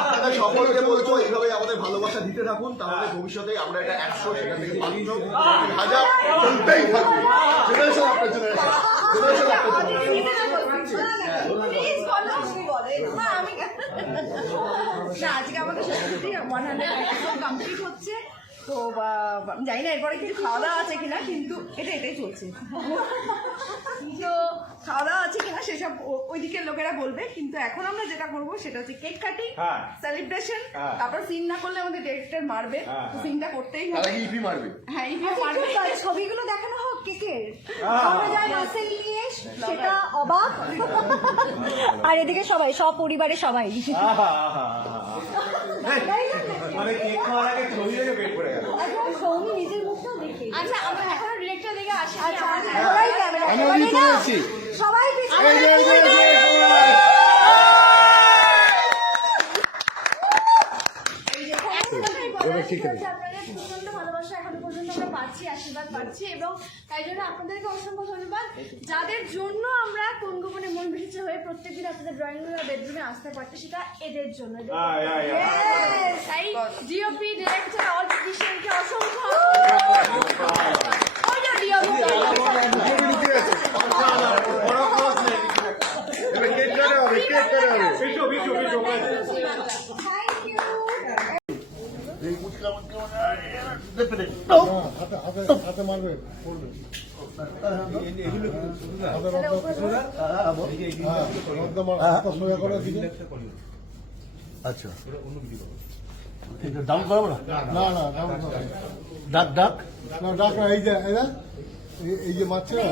আপনাদের সকলকে বলবো এইভাবে আমাদের ভালোবাসা দিতে থাকুন, তাহলে ভবিষ্যতে আমরা এটা 100 সেখান থেকে 1000 চলতেই থাকবে। জেনারেশন আপনার জেনারেশন, জেনারেশন আপনার আজকে আমাদের সত্যি 100 কমপ্লিট হচ্ছে। তো জানি না এরপরে কিছু খাওয়া দাওয়া আছে কিনা, কিন্তু এটাই চলছে। তো খাওয়া দাওয়া আছে কিনা সেসব ওই দিকের লোকেরা বলবে, কিন্তু এখন আমরা যেটা করবো সেটা হচ্ছে কেক কাটিং, সেলিব্রেশন। তারপর সিন না করলে আমাদের ডিরেক্টর মারবে, সিনটা করতেই হবে। ইপি মারবে। হ্যাঁ, ইপি মারবে। ছবিগুলো দেখানো হোক কেকের, আমরা যাই মাসেল নিয়ে সেটা অবাক। আর এদিকে সবাই, সব পরিবারের সবাই। মানে কেক খাওয়ার আগে ছবি দেখে পেট পড়ে গেল। সৌমি নিজের মুখটাও দেখে। আচ্ছা, আমরা এখনো ডিরেক্টর দিকে আসি। সবাই ক্যামেরা, সবাই প্রচন্ড ভালোবাসা এখনো পর্যন্ত আমরা পাচ্ছি, আশীর্বাদ পাচ্ছি, এবং তাই জন্য আপনাদেরকে অসংখ্য ধন্যবাদ, যাদের জন্য আমরা কোন গোপনে মন ভেসেছে হয়ে প্রত্যেকদিন আপনাদের ড্রয়িং রুমে বেডরুমে আসতে পারছি, সেটা এদের জন্য। তাই ডিওপি ডিরেক্টর অল টেকনিশিয়ানকে অসংখ্য হাতে মারবে আচ্ছা, ডাউন করবো না? না না, ডাক ডাক না, ডাক না। এই যে মারছে না,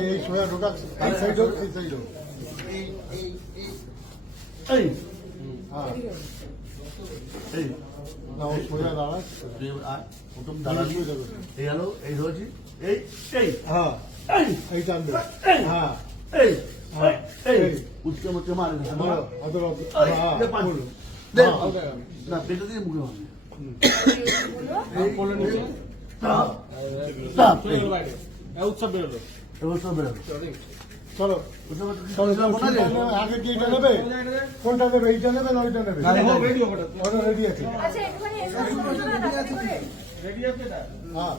এই সোয়া ঢোকা, এই সাইড হোক, এই সাইড হোক। এই হ্যাঁ, এই না, ও সোয়া দাঁড়ায়, দাঁড়ালি এই গেল, এই ধরেছি, এই এই হ্যাঁ, এই টানবে, হ্যাঁ এই এই উঠকে মুখে মারে না, না পেটে দিয়ে মুখে মারবে, উৎসব বেরোলো, উৎসব বেরোলো। চলো আগে কি এটা নেবে, কোনটা নেবে, এইটা নেবে না ওইটা নেবে? রেডি আছে, রেডি আছে, হ্যাঁ।